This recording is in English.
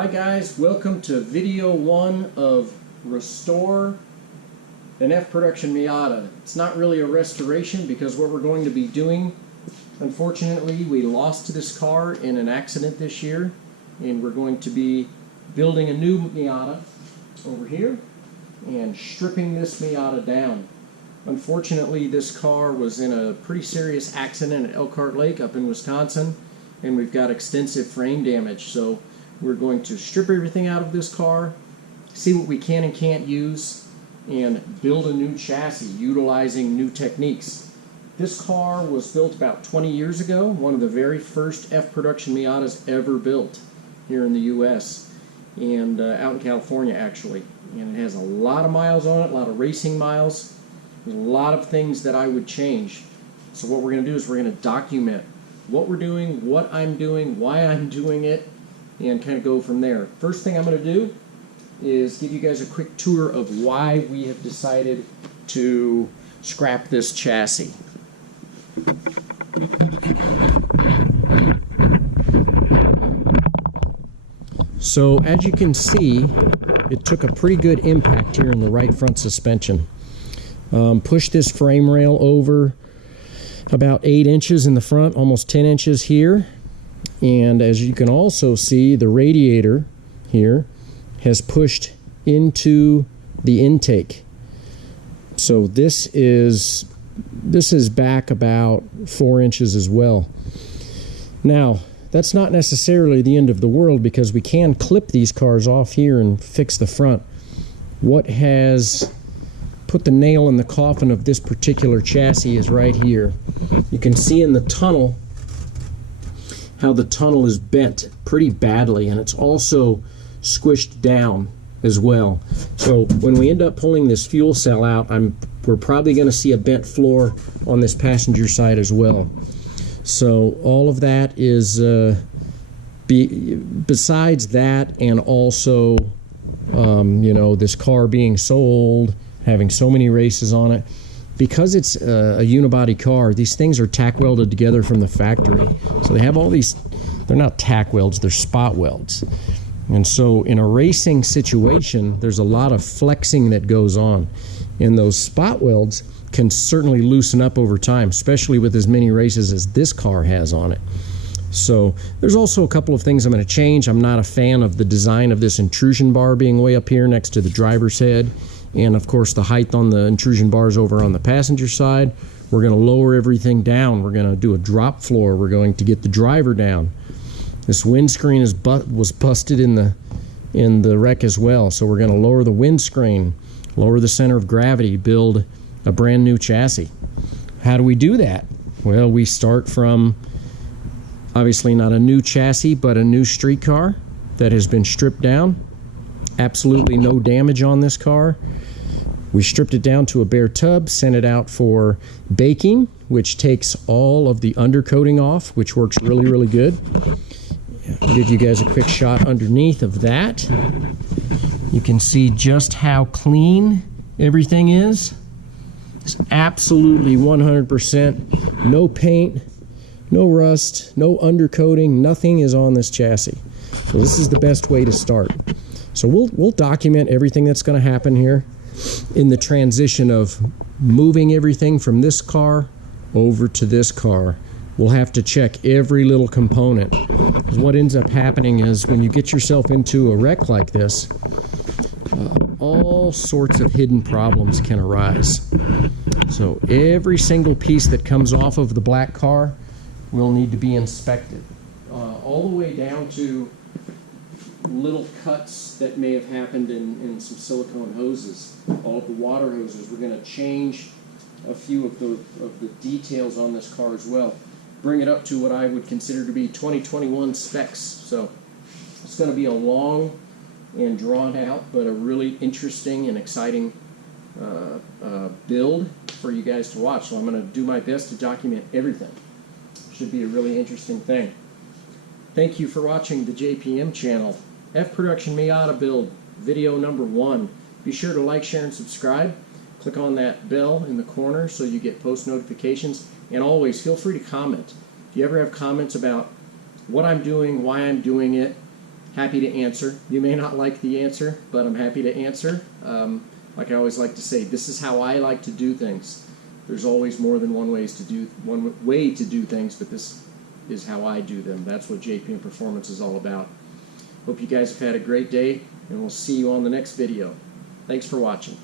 Hi guys, welcome to video 1 of Restore an F Production Miata. It's not really a restoration because what we're going to be doing, unfortunately we lost this car in an accident this year, and we're going to be building a new Miata over here and stripping this Miata down. Unfortunately, this car was in a pretty serious accident at Elkhart Lake up in Wisconsin, and we've got extensive frame damage. So we're going to strip everything out of this car, see what we can and can't use, and build a new chassis utilizing new techniques. This car was built about 20 years ago, one of the very first F Production Miatas ever built here in the US, and out in California actually. And it has a lot of miles on it, a lot of racing miles. There's a lot of things that I would change. So what we're going to do is we're going to document what we're doing, what I'm doing, why I'm doing it, and kind of go from there. First thing I'm going to do is give you guys a quick tour of why we have decided to scrap this chassis. So as you can see, it took a pretty good impact here in the right front suspension. Pushed this frame rail over about 8 inches in the front, almost 10 inches here. And as you can also see, the radiator here has pushed into the intake. So this is back about 4 inches as well. Now, that's not necessarily the end of the world because we can clip these cars off here and fix the front. What has put the nail in the coffin of this particular chassis is right here. You can see in the tunnel how the tunnel is bent pretty badly, and it's also squished down as well. So when we end up pulling this fuel cell out, we're probably going to see a bent floor on this passenger side as well. So all of that is besides that, and also you know, this car being sold, having so many races on it, because it's a unibody car, these things are tack welded together from the factory. So they have all these, they're not tack welds, they're spot welds. And so in a racing situation, there's a lot of flexing that goes on. And those spot welds can certainly loosen up over time, especially with as many races as this car has on it. So there's also a couple of things I'm going to change. I'm not a fan of the design of this intrusion bar being way up here next to the driver's head. And of course the height on the intrusion bars over on the passenger side. We're going to lower everything down. We're going to do a drop floor. We're going to get the driver down. This windscreen was busted in the wreck as well, so we're going to lower the windscreen, lower the center of gravity, build a brand new chassis. How do we do that? Well, we start from obviously not a new chassis, but a new street car that has been stripped down. Absolutely no damage on this car. We stripped it down to a bare tub, sent it out for baking, which takes all of the undercoating off, which works really, really good. I'll give you guys a quick shot underneath of that. You can see just how clean everything is. It's absolutely 100%, no paint, no rust, no undercoating, nothing is on this chassis. So this is the best way to start. So we'll document everything that's going to happen here in the transition of moving everything from this car over to this car. We'll have to check every little component. What ends up happening is when you get yourself into a wreck like this, all sorts of hidden problems can arise. So every single piece that comes off of the black car will need to be inspected. All the way down to little cuts that may have happened in some silicone hoses. All of the water hoses, we're going to change a few of the details on this car as well. Bring it up to what I would consider to be 2021 specs. So it's going to be a long and drawn out, but a really interesting and exciting build for you guys to watch. So I'm going to do my best to document everything. Should be a really interesting thing. Thank you for watching the JPM channel. F Production Miata build, video number 1. Be sure to like, share, and subscribe. Click on that bell in the corner so you get post notifications. And always feel free to comment. If you ever have comments about what I'm doing, why I'm doing it, happy to answer. You may not like the answer, but I'm happy to answer. Like I always like to say, this is how I like to do things. There's always more than one way to do things, but this is how I do them. That's what JPM Performance is all about. Hope you guys have had a great day, and we'll see you on the next video. Thanks for watching.